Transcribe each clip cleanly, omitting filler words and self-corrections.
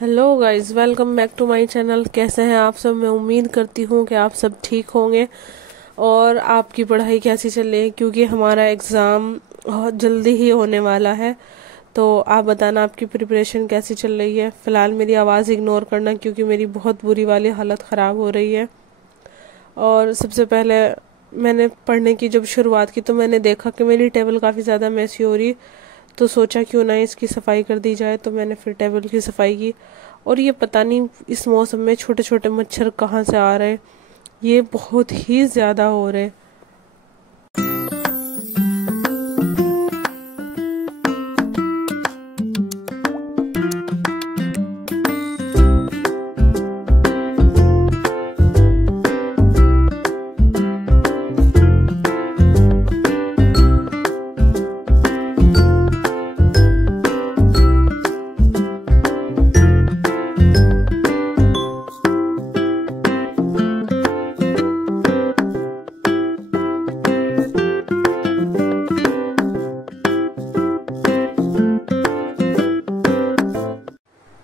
Hello guys, welcome back to my channel. कैसे हैं आप सब? मैं उम्मीद करती हूँ कि आप सब ठीक होंगे और आपकी पढ़ाई कैसी चल रही है, क्योंकि हमारा एग्ज़ाम बहुत जल्दी ही होने वाला है। तो आप बताना आपकी प्रिपरेशन कैसी चल रही है। फ़िलहाल मेरी आवाज़ इग्नोर करना, क्योंकि मेरी बहुत बुरी वाली हालत ख़राब हो रही है। और सबसे पहले मैंने पढ़ने की जब शुरुआत की तो मैंने देखा कि मेरी टेबल काफ़ी ज़्यादा मैसी हो रही, तो सोचा क्यों ना इसकी सफाई कर दी जाए। तो मैंने फिर टेबल की सफाई की। और ये पता नहीं इस मौसम में छोटे छोटे मच्छर कहाँ से आ रहे, ये बहुत ही ज़्यादा हो रहे।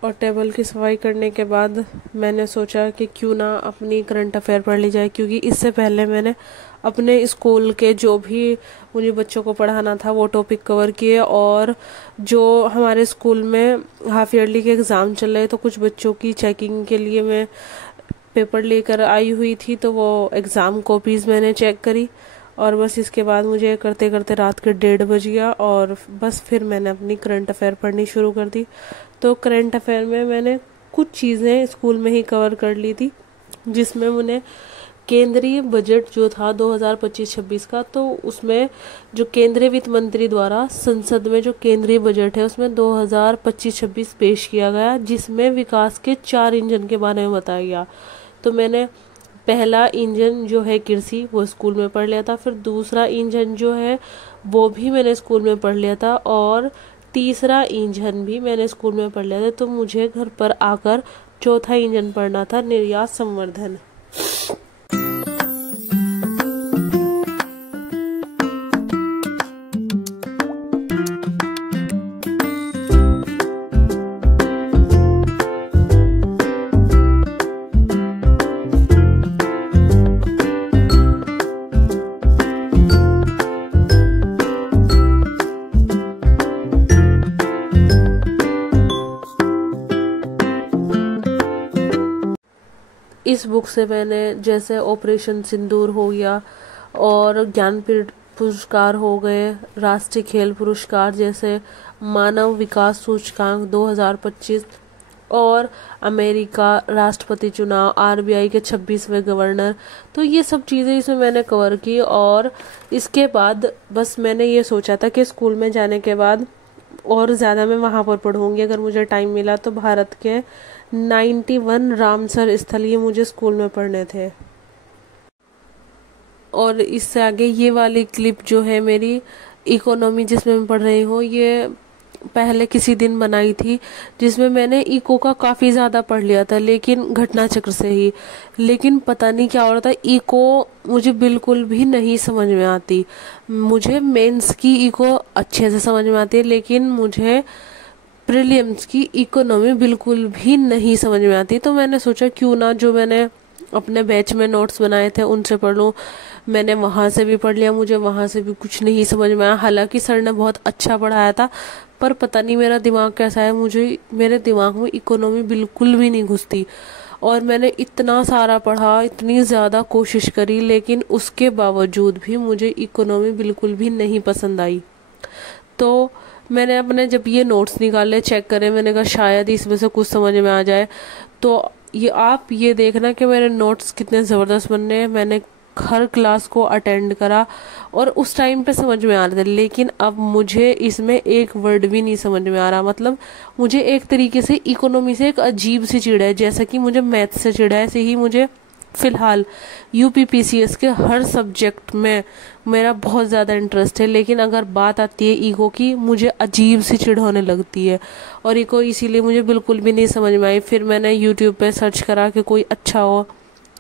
और टेबल की सफाई करने के बाद मैंने सोचा कि क्यों ना अपनी करंट अफेयर पढ़ ली जाए, क्योंकि इससे पहले मैंने अपने स्कूल के जो भी मुझे बच्चों को पढ़ाना था वो टॉपिक कवर किए। और जो हमारे स्कूल में हाफ ईयरली के एग्ज़ाम चल रहे, तो कुछ बच्चों की चेकिंग के लिए मैं पेपर लेकर आई हुई थी, तो वो एग्ज़ाम कॉपीज़ मैंने चेक करी। और बस इसके बाद मुझे करते करते रात के 1:30 बज गया, और बस फिर मैंने अपनी करंट अफेयर पढ़नी शुरू कर दी। तो करंट अफेयर में मैंने कुछ चीज़ें स्कूल में ही कवर कर ली थी, जिसमें मैंने केंद्रीय बजट जो था 2025-26 का, तो उसमें जो केंद्रीय वित्त मंत्री द्वारा संसद में जो केंद्रीय बजट है उसमें 2025-26 पेश किया गया, जिसमें विकास के 4 इंजन के बारे में बताया गया। तो मैंने पहला इंजन जो है कृषि, वो स्कूल में पढ़ लिया था। फिर दूसरा इंजन जो है वो भी मैंने स्कूल में पढ़ लिया था, और तीसरा इंजन भी मैंने स्कूल में पढ़ लिया था। तो मुझे घर पर आकर चौथा इंजन पढ़ना था, निर्यात संवर्धन। इस बुक से मैंने जैसे ऑपरेशन सिंदूर हो गया, और ज्ञानपीठ पुरस्कार हो गए, राष्ट्रीय खेल पुरस्कार, जैसे मानव विकास सूचकांक 2025, और अमेरिका राष्ट्रपति चुनाव, आरबीआई के 26वें गवर्नर, तो ये सब चीज़ें इसमें मैंने कवर की। और इसके बाद बस मैंने ये सोचा था कि स्कूल में जाने के बाद और ज़्यादा मैं वहाँ पर पढ़ूंगी अगर मुझे टाइम मिला तो। भारत के 91 रामसर स्थल ये मुझे स्कूल में पढ़ने थे। और इससे आगे ये वाली क्लिप जो है मेरी इकोनॉमी जिसमें मैं पढ़ रही हूँ, ये पहले किसी दिन बनाई थी, जिसमें मैंने इको का काफ़ी ज़्यादा पढ़ लिया था, लेकिन घटना चक्र से ही। लेकिन पता नहीं क्या हो रहा था, इको मुझे बिल्कुल भी नहीं समझ में आती। मुझे मेंस की इको अच्छे से समझ में आती है, लेकिन मुझे प्रीलिम्स की इकोनॉमी बिल्कुल भी नहीं समझ में आती। तो मैंने सोचा क्यों ना जो मैंने अपने बैच में नोट्स बनाए थे उनसे पढ़ लूँ। मैंने वहाँ से भी पढ़ लिया, मुझे वहाँ से भी कुछ नहीं समझ में आया। हालांकि सर ने बहुत अच्छा पढ़ाया था, पर पता नहीं मेरा दिमाग कैसा है, मुझे मेरे दिमाग में इकोनॉमी बिल्कुल भी नहीं घुसती। और मैंने इतना सारा पढ़ा, इतनी ज़्यादा कोशिश करी, लेकिन उसके बावजूद भी मुझे इकोनॉमी बिल्कुल भी नहीं पसंद आई। तो मैंने अपने जब ये नोट्स निकाले, चेक करे, मैंने कहा शायद इसमें से कुछ समझ में आ जाए। तो ये आप ये देखना कि मेरे नोट्स कितने ज़बरदस्त बनने हैं। मैंने हर क्लास को अटेंड करा और उस टाइम पे समझ में आ रहे थे, लेकिन अब मुझे इसमें एक वर्ड भी नहीं समझ में आ रहा। मतलब मुझे एक तरीके से इकोनॉमी से एक अजीब सी चिढ़ है, जैसा कि मुझे मैथ से चिढ़ है, ऐसे ही मुझे फ़िलहाल यूपीपीसीएस के हर सब्जेक्ट में मेरा बहुत ज़्यादा इंटरेस्ट है। लेकिन अगर बात आती है ईको की, मुझे अजीब सी चिढ़ होने लगती है, और ईको इसीलिए मुझे बिल्कुल भी नहीं समझ में आई। फिर मैंने यूट्यूब पे सर्च करा कि कोई अच्छा हो,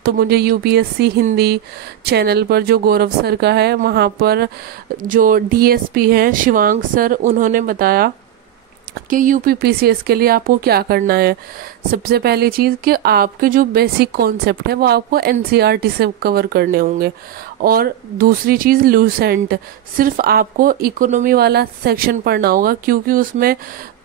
तो मुझे यूपीएससी हिंदी चैनल पर जो गौरव सर का है, वहाँ पर जो डीएसपी हैं शिवांग सर, उन्होंने बताया कि यूपीपीसीएस के लिए आपको क्या करना है। सबसे पहली चीज़ कि आपके जो बेसिक कॉन्सेप्ट है वो आपको एनसीईआरटी से कवर करने होंगे। और दूसरी चीज़ लूसेंट, सिर्फ आपको इकोनॉमी वाला सेक्शन पढ़ना होगा, क्योंकि उसमें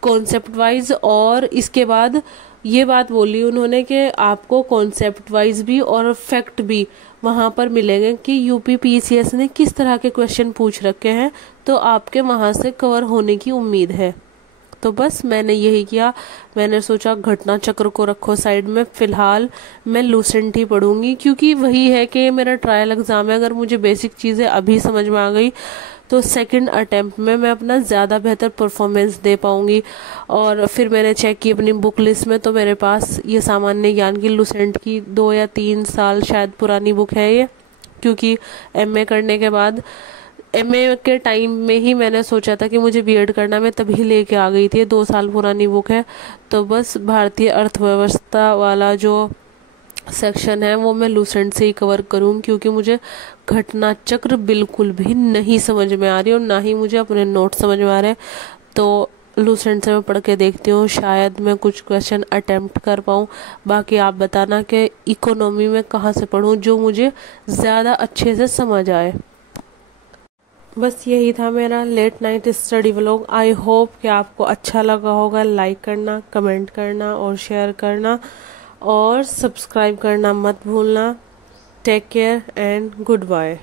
कॉन्सेप्ट वाइज और इसके बाद ये बात बोली उन्होंने कि आपको कॉन्सेप्ट वाइज भी और फैक्ट भी वहाँ पर मिलेंगे कि यूपीपीसीएस ने किस तरह के क्वेश्चन पूछ रखे हैं, तो आपके वहाँ से कवर होने की उम्मीद है। तो बस मैंने यही किया, मैंने सोचा घटना चक्र को रखो साइड में, फिलहाल मैं लूसेंट ही पढ़ूंगी, क्योंकि वही है कि मेरा ट्रायल एग्जाम है। अगर मुझे बेसिक चीज़ें अभी समझ में आ गई तो सेकंड अटेम्प्ट में मैं अपना ज़्यादा बेहतर परफॉर्मेंस दे पाऊंगी। और फिर मैंने चेक की अपनी बुक लिस्ट में, तो मेरे पास ये सामान्य ज्ञान की लूसेंट की 2 या 3 साल शायद पुरानी बुक है ये, क्योंकि एमए करने के बाद एमए के टाइम में ही मैंने सोचा था कि मुझे बीएड करना, मैं तभी लेके आ गई थी। 2 साल पुरानी बुक है। तो बस भारतीय अर्थव्यवस्था वाला जो सेक्शन है वो मैं लूसेंट से ही कवर करूँ, क्योंकि मुझे घटना चक्र बिल्कुल भी नहीं समझ में आ रही और ना ही मुझे अपने नोट समझ में आ रहे। तो लूसेंट से मैं पढ़ के देखती हूँ, शायद मैं कुछ क्वेश्चन अटेम्प्ट कर पाऊँ। बाकी आप बताना कि इकोनॉमी में कहाँ से पढ़ूँ जो मुझे ज़्यादा अच्छे से समझ आए। बस यही था मेरा late night study vlog. I hope कि आपको अच्छा लगा होगा। लाइक करना, कमेंट करना और शेयर करना और सब्सक्राइब करना मत भूलना। Take care and good bye.